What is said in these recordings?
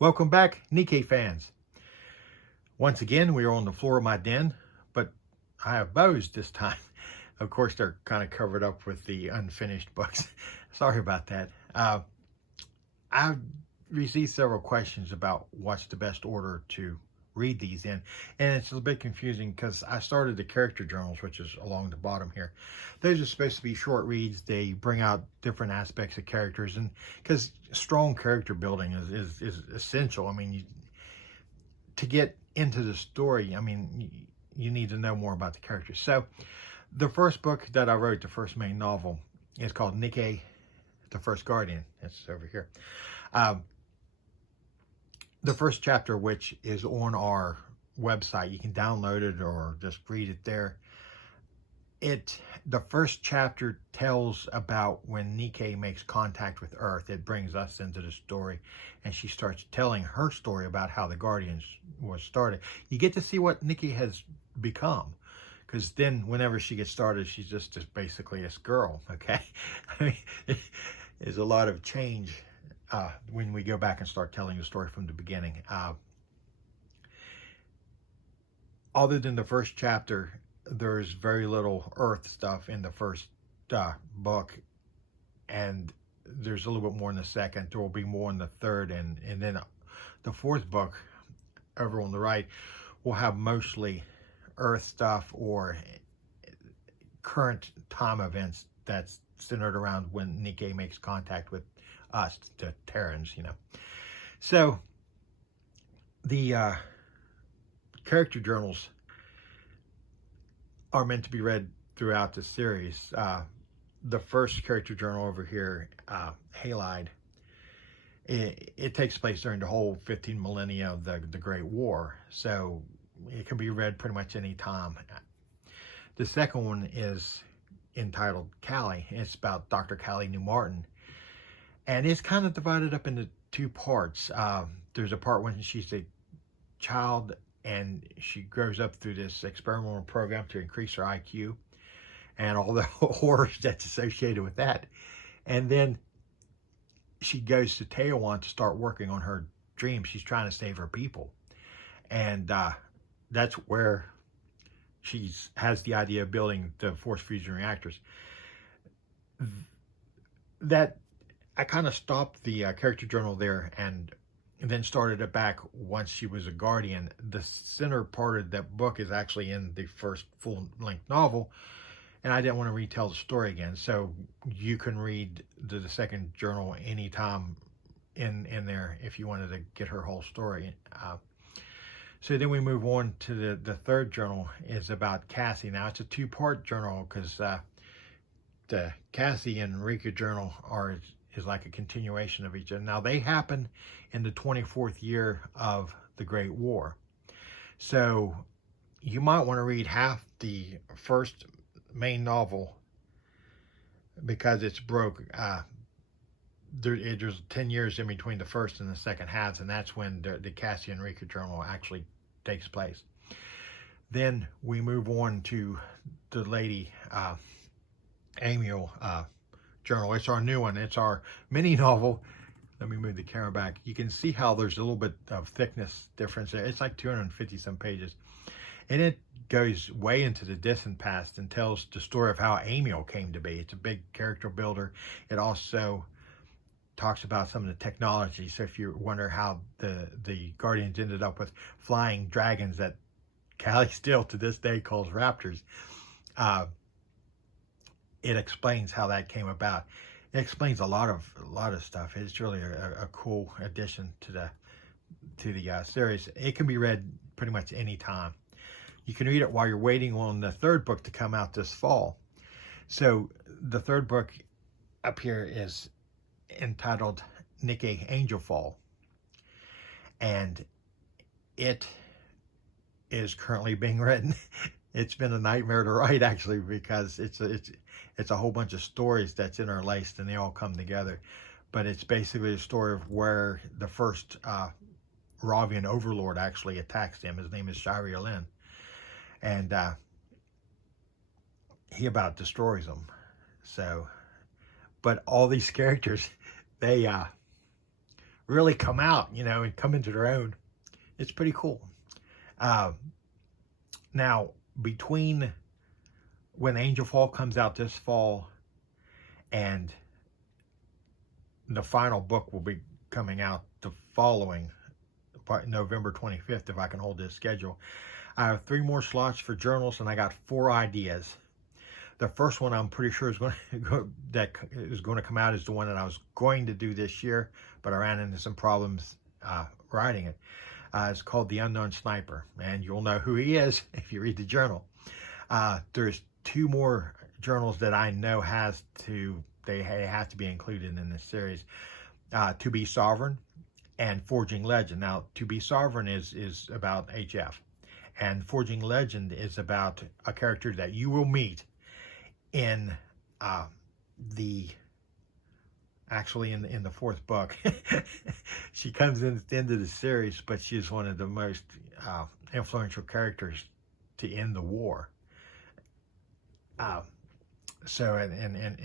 Welcome back, Nikkei fans. Once again, we are on the floor of my den, but I have bows this time. Of course, they're kind of covered up with the unfinished books. Sorry about that. I've received several questions about what's the best order to read these in, and it's a bit confusing because I started the character journals, which is along the bottom here. Those are supposed to be short reads. They bring out different aspects of characters, and because strong character building is essential. I mean, to get into the story, I mean, you need to know more about the characters. So the first book that I wrote, the first main novel, is called Nikkei, the First Guardian. It's over here. Um, the first chapter, which is on our website, you can download it or just read it there. The first chapter tells about when Nikkei makes contact with Earth. It brings us into the story, and she starts telling her story about how the Guardians was started. You get to see what Nikkei has become, because then whenever she gets started, she's just basically this girl. Okay, I mean, there's a lot of change when we go back and start telling the story from the beginning. Other than the first chapter, there's very little Earth stuff in the first book, and there's a little bit more in the second. There will be more in the third, and then the fourth book over on the right will have mostly Earth stuff or current time events that's centered around when Nikkei makes contact with us, the Terrans, So the character journals are meant to be read throughout the series. The first character journal over here, Halide, it takes place during the whole 15 millennia of the Great War, so it can be read pretty much any time. The second one is entitled Callie. It's about Dr. Callie Newmartin, and it's kind of divided up into two parts. There's a part when she's a child and she grows up through this experimental program to increase her IQ and all the horrors that's associated with that. And then she goes to Taiwan to start working on her dream. She's trying to save her people. And that's where she has the idea of building the force fusion reactors. That I kind of stopped the character journal there and then started it back once she was a Guardian. The center part of that book is actually in the first full-length novel, and I didn't want to retell the story again. So you can read the second journal anytime in there if you wanted to get her whole story. So then we move on to the third journal is about Cassie. Now it's a two-part journal because the Cassie and Rika journal is like a continuation of each other. Now they happen in the 24th year of the Great War. So you might want to read half the first main novel because it's broke. There's 10 years in between the first and the second halves, and that's when the Cassie and Rika journal actually takes place. Then we move on to the lady Amiel journal. It's our new one. It's our mini novel. Let me move the camera back. You can see how there's a little bit of thickness difference there. It's like 250 some pages. And it goes way into the distant past and tells the story of how Amiel came to be. It's a big character builder. It also talks about some of the technology. So if you wonder how the Guardians ended up with flying dragons that Callie still to this day calls raptors, it explains how that came about. It explains a lot of stuff. It's really a cool addition to the series. It can be read pretty much any time. You can read it while you're waiting on the third book to come out this fall. So the third book up here is entitled Nikkei Angel Fall, and it is currently being written. It's been a nightmare to write, actually, because it's a whole bunch of stories that's interlaced and they all come together. But it's basically a story of where the first Ravian overlord actually attacks him. His name is Shari Lin, and he about destroys them. So, but all these characters, they really come out, and come into their own. It's pretty cool. Now, between when Angel Fall comes out this fall and the final book will be coming out the following November 25th, if I can hold this schedule, I have 3 more slots for journals, and I got 4 ideas. The first one I'm pretty sure is going to come out is the one that I was going to do this year, but I ran into some problems writing it. It's called The Unknown Sniper, and you'll know who he is if you read the journal. There's 2 more journals that I know have to be included in this series. To Be Sovereign and Forging Legend. Now, To Be Sovereign is about HF, and Forging Legend is about a character that you will meet in the 4th book. She comes in at the end of the series, but she's one of the most influential characters to end the war. And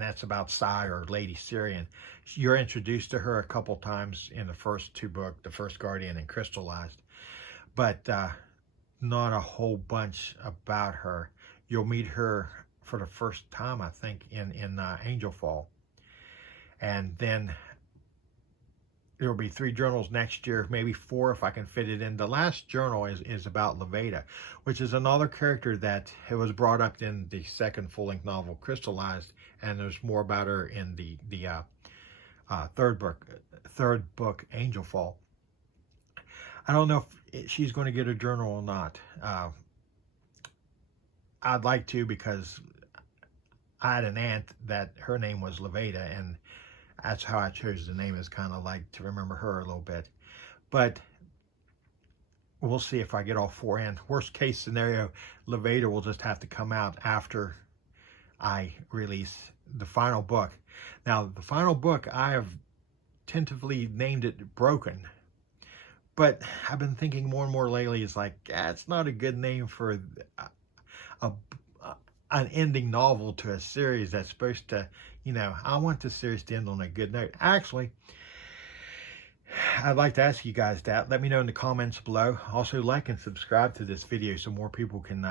that's about Sai, or Lady Syrian. You're introduced to her a couple times in the first 2 books, The First Guardian and Crystallized, but not a whole bunch about her. You'll meet her for the first time, I think, in Angel Fall. And then there will be 3 journals next year, maybe 4 if I can fit it in. The last journal is about Levada, which is another character that was brought up in the 2nd full-length novel, Crystallized, and there's more about her in the third book, Angel Fall. I don't know if she's going to get a journal or not. I'd like to, because I had an aunt that her name was Levada, and that's how I chose the name, is kind of like to remember her a little bit. But we'll see if I get all 4 in. Worst case scenario, Levada will just have to come out after I release the final book. Now, the final book, I have tentatively named it Broken. But I've been thinking more and more lately, it's like, it's not a good name for an ending novel to a series that's supposed to, I want the series to end on a good note. Actually, I'd like to ask you guys that. Let me know in the comments below. Also, like and subscribe to this video so more people can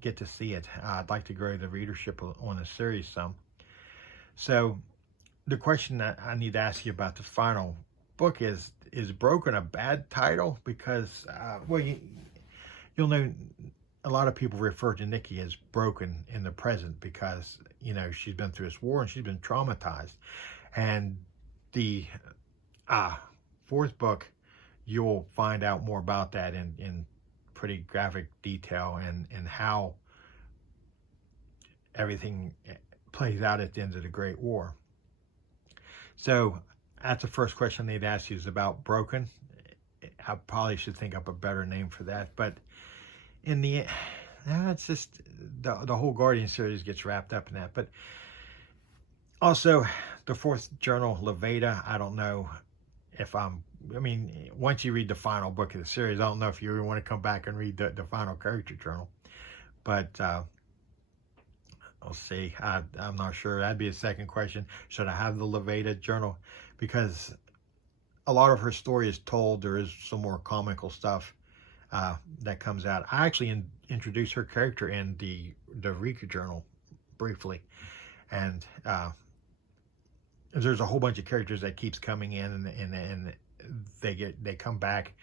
get to see it. I'd like to grow the readership on the series some. So, the question that I need to ask you about the final book is Broken a bad title? Because, well, you'll know a lot of people refer to Nikkei as broken in the present because, she's been through this war and she's been traumatized. And the 4th book, you'll find out more about that in pretty graphic detail and how everything plays out at the end of the Great War. So that's the first question they'd ask you, is about Broken. I probably should think up a better name for that, but in the end, it's just the whole Guardian series gets wrapped up in that. But also, the 4th journal, Levada, I don't know if once you read the final book of the series, I don't know if you even want to come back and read the final character journal. But we'll see. I'm not sure. That'd be a second question. Should I have the Levada journal? Because a lot of her story is told. There is some more comical stuff that comes out. I actually introduced her character in the Rika journal briefly, and there's a whole bunch of characters that keeps coming in, and they come back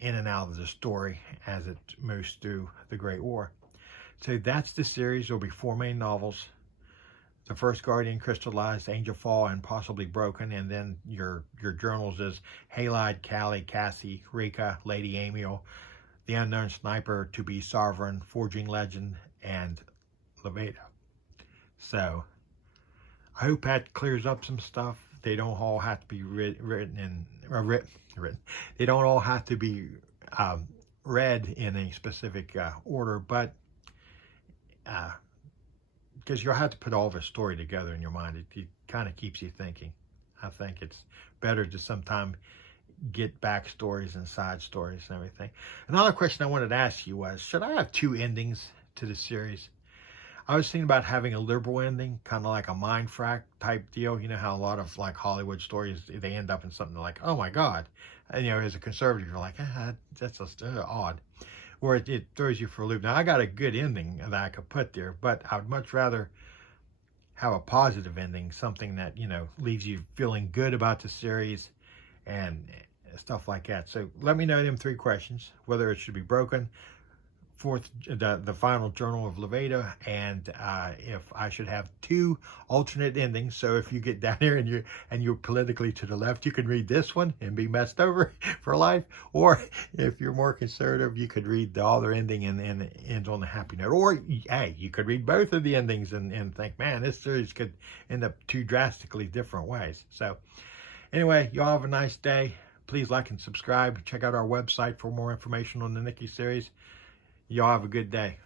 in and out of the story as it moves through the Great War. So that's the series. There'll be 4 main novels: The First Guardian, Crystallized, Angel Fall, and possibly Broken. And then your journals is Halide, Callie, Cassie, Rika, Lady Amiel, The Unknown Sniper, To Be Sovereign, Forging Legend, and Levada. So I hope that clears up some stuff. They don't all have to be written. They don't all have to be read in a specific order, but because you'll have to put all of a story together in your mind. It kind of keeps you thinking. I think it's better to sometimes get backstories and side stories and everything. Another question I wanted to ask you was, should I have 2 endings to the series? I was thinking about having a liberal ending, kind of like a mind frack type deal. You know how a lot of like Hollywood stories, they end up in something like, oh my God. And, you know, as a conservative, you're like, that's just odd. Or it throws you for a loop. Now, I got a good ending that I could put there, but I would much rather have a positive ending, something that, you know, leaves you feeling good about the series and stuff like that. So let me know them 3 questions, whether it should be broken, the final journal of Levada, and if I should have 2 alternate endings. So if you get down here and you're politically to the left, you can read this one and be messed over for life. Or if you're more conservative, you could read the other ending and it ends on a happy note. Or hey, you could read both of the endings and think, man, this series could end up 2 drastically different ways. So anyway, y'all have a nice day. Please like and subscribe. Check out our website for more information on the Nikkei series. Y'all have a good day.